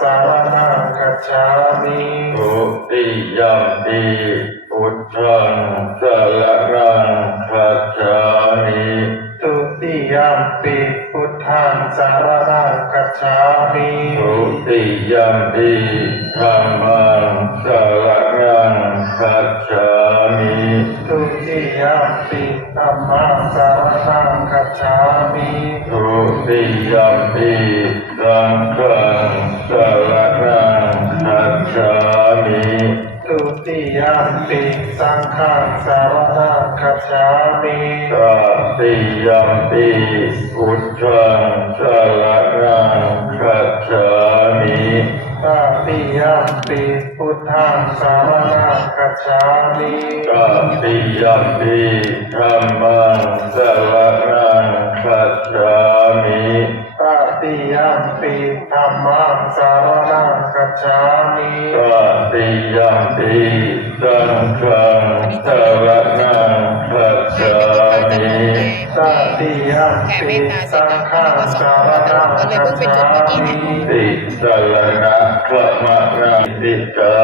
สารนังคัจฉามิทุติยัมปิพุทธังสรณังคัจฉามิทุติยมปิพุทธังสารนังคัจฉามิทุติยัมปิธัมมังสรณังคัจฉามิทุติยมปิธัมมังสารนังคัจฉามิทุติยัมปิ ยมปิสังฆังสารนังคัจฉามิตติยัมปิพุทธังสรณังคัจฉามิตติยมปิพุทธังสารนังคัจฉามิตติยัมปิธัมมังสรณังคัจฉามิตติยมปิธัมมังสารนังคัจฉามิ ตติยัมปิสังฆังสรณังคัจฉามิตติยมปิสังฆังสารนังคัจฉามิติสรณะขมะนาติกา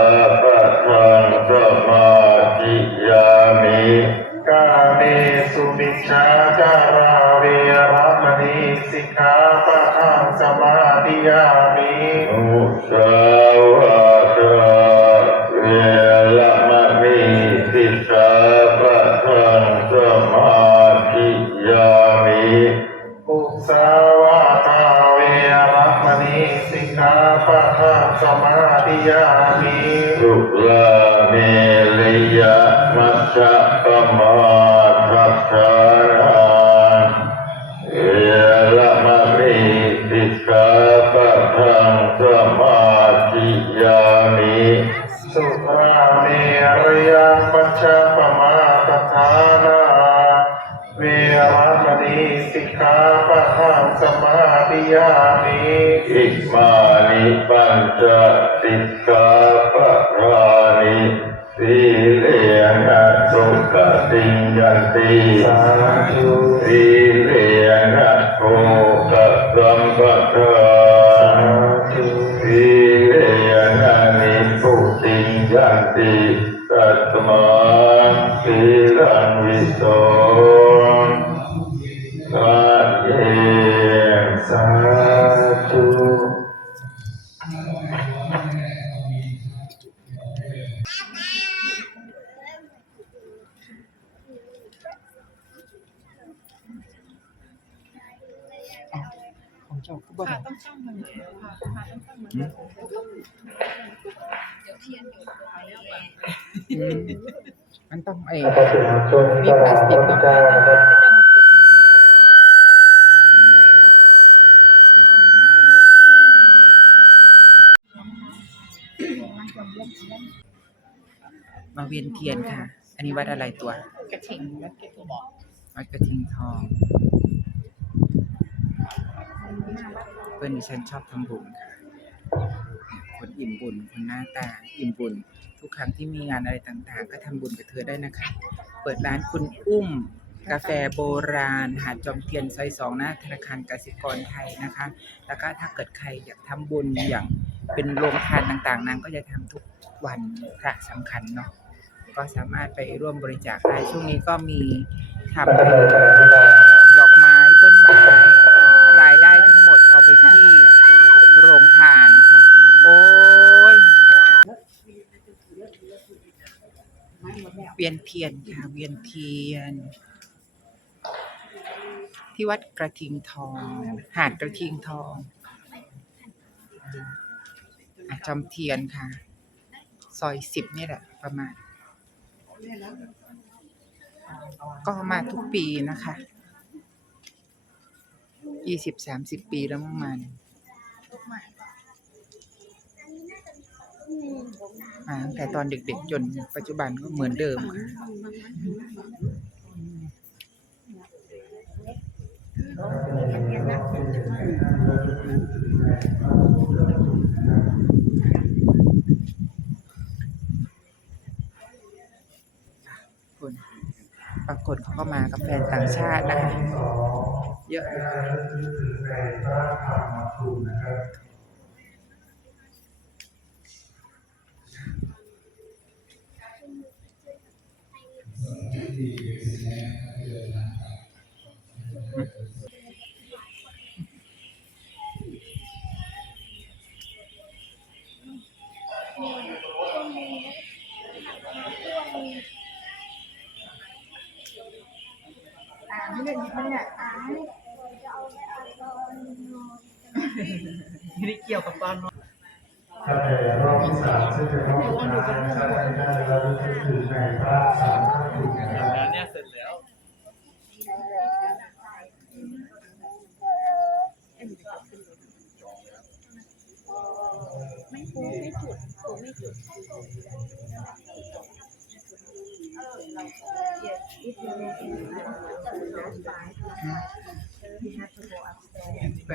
ปะทังสมาธิยามิกาเมสุมิชฌาจาราเวรมณีสิกขาปะทังสมาธิยามิมุสา สาวาทาเวรมณีสิกขาปะทังสมาธิยามิสุลาเมริยะมัชฌะปมา ปะทังสมาธิยามิอิมานิปัญจสิกขาปะรานิสีเลนะสุขติงยันติสาธุสีเลนะ สาธุของเจ้าก็บ่ค่ะได้ต้องช่างมันค่ะค่ะต้องช่างมันเดี๋ยวเทียนอยู่ไปแล้วก่อนอืมมันต้องไอ้ประชาชนกราบ วียนเทียนค่ะ อันนี้วัดอะไรตัวกระถิ่งวัดเก็บตัวบอกวัดกระทิงทองเพื่อนดิฉันชอบทำบุญค่ะ คนอิ่มบุญ คนหน้าตา อิ่มบุญ ทุกครั้งที่มีงานอะไรต่างๆ ก็ทำบุญกับเธอได้นะคะ เปิดร้านคุณอุ้ม กาแฟโบราณ หาดจอมเทียนซอยสองหน้าธนาคารกสิกรไทยนะคะ แล้วก็ถ้าเกิดใครอยากทำบุญอย่างเป็นโรงทานต่างๆนางก็จะทำทุกวันพระสำคัญเนาะ ก็สามารถไปร่วมบริจาคได้ช่วงนี้ก็มีทำเป็นดอกไม้ต้นไม้รายได้ทั้งหมดเอาไปที่โรงทานค่ะ โอ้ยเวียนเทียนค่ะเวียนเทียน ที่วัดกระทิงทอง หาดกระทิงทองอจอมเทียนค่ะ ซอยสิบนี่แหละประมาณ ก็มาทุกปีนะคะยี่สิบสามสิบปีแล้วมั้งมันมาตั้งแต่ตอนเด็กๆจนปัจจุบันก็เหมือนเดิมค่ะ คนบาง คนเขาก็มากับแฟนต่างชาตินะคะ เยอะเลยค่ะ ไม่ได้เกี่ยวกับตอนถ้าแต่รอบที่สามซึ่งเป็นรอบสุดท้ายนะครับได้เราจะถือในพระสามพระถูกนะครับเนี่ยเสร็จแล้วปั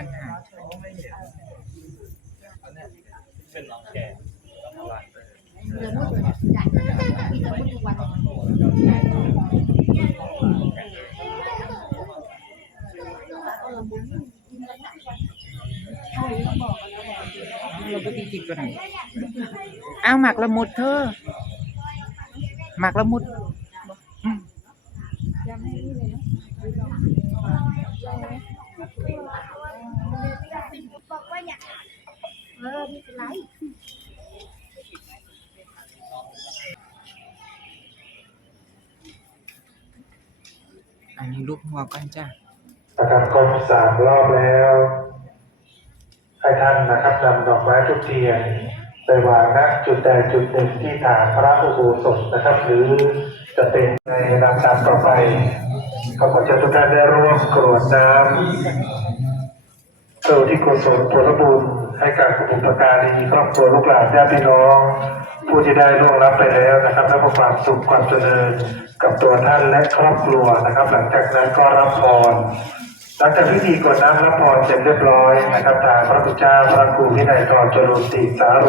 ญหาเราปฏิจิตตัวไหนอ้าวหมักละมุดเธอหมักละมุด หัวก่อนจ้ะนะครับครบสามรอบแล้วให้ท่านนะครับนำดอกไม้ทุกเทียนไปวางณจุดใดจุดหนึ่งที่ฐานพระอุโบสถนะครับ หรือจะเป็นในลำดับต่อไปก็ขอเชิญทุกท่านได้ร่วมกรวดน้ำเพื่อที่กุศลผลบุญ ให้กับบุพการีครอบครัวลูกหลานญาติพี่น้อง ผู้ที่ได้ล่วงรับไปแล้วนะครับและความสุขความเจริญกับตัวท่านและครอบครัวนะครับ หลังจากนั้นก็รับพรหลังจากพิธีกรวดน้ำรับพรเสร็จเรียบร้อยนะครับทางพระพุทธเจ้าพระครูวินัยทรจรุติสาโร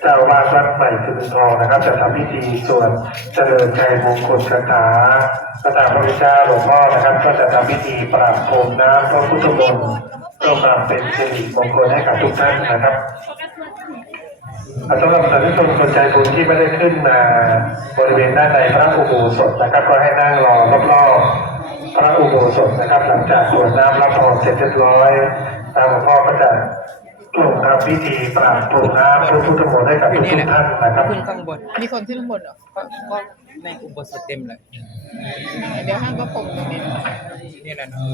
เจ้าอาวาสวัดใหม่สุนทรนะครับ จะทำพิธีสวดเจริญชัยมงคลคาถาพระตาพระพุทธเจ้าหลวงพ่อนะครับ ก็จะทำพิธีปราบพรมน้ำพระพุทธมนต์ เพื่อความเป็นสิริมงคลให้กับทุกท่านนะครับสำหรับสาธุชนคนใจบุญที่ไม่ได้ขึ้นมาบริเวณด้านในพระอุโบสถนะครับ ก็ให้นั่งรอรอบๆพระอุโบสถนะครับ หลังจากกรวดน้ำรับพรเสร็จเรียบร้อยทางหลวงพ่อก็จะลงทำพิธีปราบปรุงน้ำพระพุทธมนต์ให้กับทุกๆท่านนะครับขึ้นข้างบนมีคนขึ้นข้างบนเหรอก็ก็ในอุโบสถเต็มเลยเดี๋ยวห้างก็คงตรงนี้นี่แหละเนาะ